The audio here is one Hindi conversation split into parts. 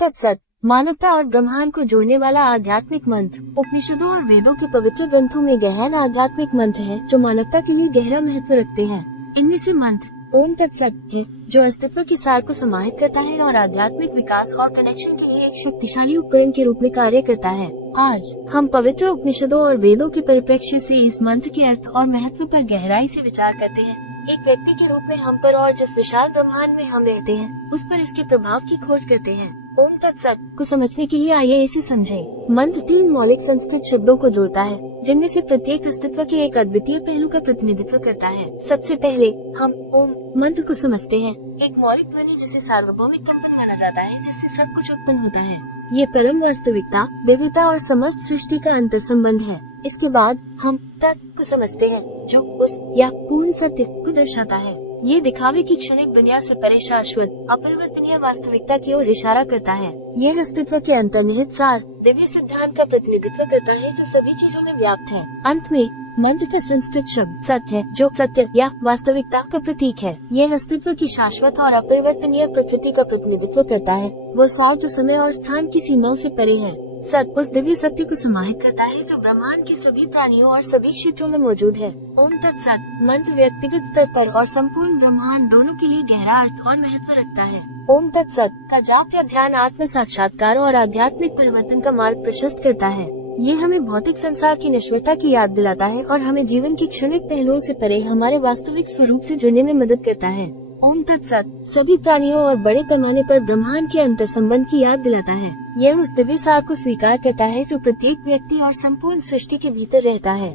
तत्सत मानवता और ब्रह्मांड को जोड़ने वाला आध्यात्मिक मंत्र उपनिषदों और वेदों के पवित्र ग्रंथों में गहन आध्यात्मिक मंत्र है जो मानवता के लिए गहरा महत्व रखते हैं। इनमें से मंत्र ओम तत्सत है जो अस्तित्व के सार को समाहित करता है और आध्यात्मिक विकास और कनेक्शन के लिए एक शक्तिशाली उपकरण के रूप में कार्य करता है। आज हम पवित्र उपनिषदों और वेदों के परिप्रेक्ष्य से इस मंत्र के अर्थ और महत्व पर गहराई से विचार करते हैं। एक व्यक्ति के रूप में हम पर और जिस विशाल ब्रह्मांड में हम रहते हैं उस पर इसके प्रभाव की खोज करते हैं। ओम तत्सत को समझने के लिए आइए इसे समझें। मंत्र 3 मौलिक संस्कृत शब्दों को जोड़ता है जिनमें से प्रत्येक अस्तित्व के एक अद्वितीय पहलू का प्रतिनिधित्व करता है। सबसे पहले हम ओम मंत्र को समझते हैं, एक मौलिक ध्वनि जिसे सार्वभौमिक कंपन माना जाता है जिससे सब कुछ उत्पन्न होता है। ये परम वास्तविकता, दिव्यता और समस्त सृष्टि का अंतर संबंध है। इसके बाद हम तत् को समझते हैं जो उस या पूर्ण सत्य को दर्शाता है। ये दिखावे की क्षणिक दुनिया से परे शाश्वत अपरिवर्तनीय वास्तविकता की ओर इशारा करता है। यह अस्तित्व के अंतर्निहित सार दिव्य सिद्धांत का प्रतिनिधित्व करता है जो सभी चीजों में व्याप्त है। अंत में मंत्र का संस्कृत शब्द सत्य है जो सत्य या वास्तविकता का प्रतीक है। यह अस्तित्व की शाश्वत और अपरिवर्तनीय प्रकृति का प्रतिनिधित्व करता है, वो सार जो समय और स्थान की सीमाओं से परे है। सत उस दिव्य सत्य को समाहित करता है जो ब्रह्मांड के सभी प्राणियों और सभी क्षेत्रों में मौजूद है। ओम तत्सत मंत्र व्यक्तिगत स्तर पर और संपूर्ण ब्रह्मांड दोनों के लिए गहरा अर्थ और महत्व रखता है। ओम तत्सत का जाप या ध्यान आत्म साक्षात्कार और आध्यात्मिक परिवर्तन का मार्ग प्रशस्त करता है। ये हमें भौतिक संसार की नश्वरता की याद दिलाता है और हमें जीवन के क्षणिक पहलुओं से परे हमारे वास्तविक स्वरूप से जुड़ने में मदद करता है। ओम तत्सत सभी प्राणियों और बड़े पैमाने पर ब्रह्मांड के अंतर संबंध की याद दिलाता है। यह उस दिव्य सार को स्वीकार करता है जो प्रत्येक व्यक्ति और संपूर्ण सृष्टि के भीतर रहता है।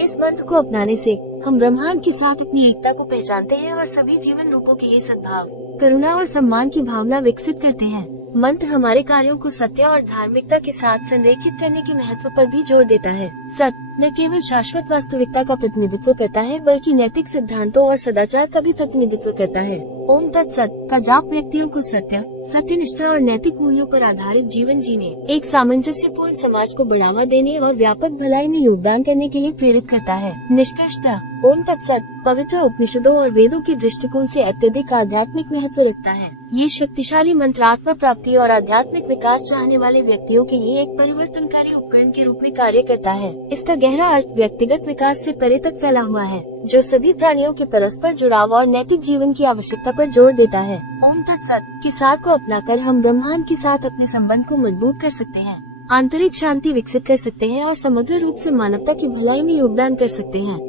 इस मंत्र को अपनाने से हम ब्रह्मांड के साथ अपनी एकता को पहचानते हैं और सभी जीवन रूपों के लिए सद्भाव, करुणा और सम्मान की भावना विकसित करते हैं। मंत्र हमारे कार्यों को सत्य और धार्मिकता के साथ संरेखित करने के महत्व पर भी जोर देता है। सत्य न केवल शाश्वत वास्तविकता का प्रतिनिधित्व करता है बल्कि नैतिक सिद्धांतों और सदाचार का भी प्रतिनिधित्व करता है। ओम तत्सत का जाप व्यक्तियों को सत्य, सत्यनिष्ठा और नैतिक मूल्यों पर आधारित जीवन जीने, एक सामंजस्यपूर्ण समाज को बढ़ावा देने और व्यापक भलाई में योगदान करने के लिए प्रेरित करता है। निष्कर्षतः ओम तत्सत पवित्र उपनिषदों और वेदों के दृष्टिकोण से अत्यधिक आध्यात्मिक महत्व रखता है। ये शक्तिशाली मंत्र आत्म प्राप्ति और आध्यात्मिक विकास चाहने वाले व्यक्तियों के लिए एक परिवर्तनकारी उपकरण के रूप में कार्य करता है। इसका गहरा अर्थ व्यक्तिगत विकास से परे तक फैला हुआ है जो सभी प्राणियों के परस्पर जुड़ाव और नैतिक जीवन की आवश्यकता पर जोर देता है। ओम तत्सत के सार को अपनाकर हम ब्रह्मांड के साथ अपने संबंध को मजबूत कर सकते हैं, आंतरिक शांति विकसित कर सकते हैं और समग्र रूप से मानवता की भलाई में योगदान कर सकते हैं।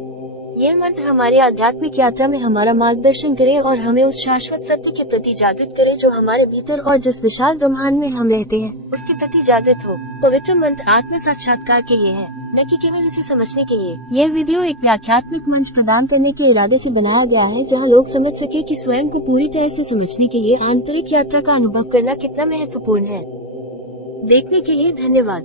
यह मंत्र हमारी आध्यात्मिक यात्रा में हमारा मार्गदर्शन करे और हमें उस शाश्वत सत्य के प्रति जागृत करे जो हमारे भीतर और जिस विशाल ब्रह्मांड में हम रहते हैं उसके प्रति जागृत हो। पवित्र मंत्र आत्म साक्षात्कार के लिए है, न कि केवल इसे समझने के लिए। यह वीडियो एक व्याख्यात्मक मंच प्रदान करने के इरादे से बनाया गया है जहां लोग समझ सके कि स्वयं को पूरी तरह से समझने के लिए आंतरिक यात्रा का अनुभव करना कितना महत्वपूर्ण है। देखने के लिए धन्यवाद।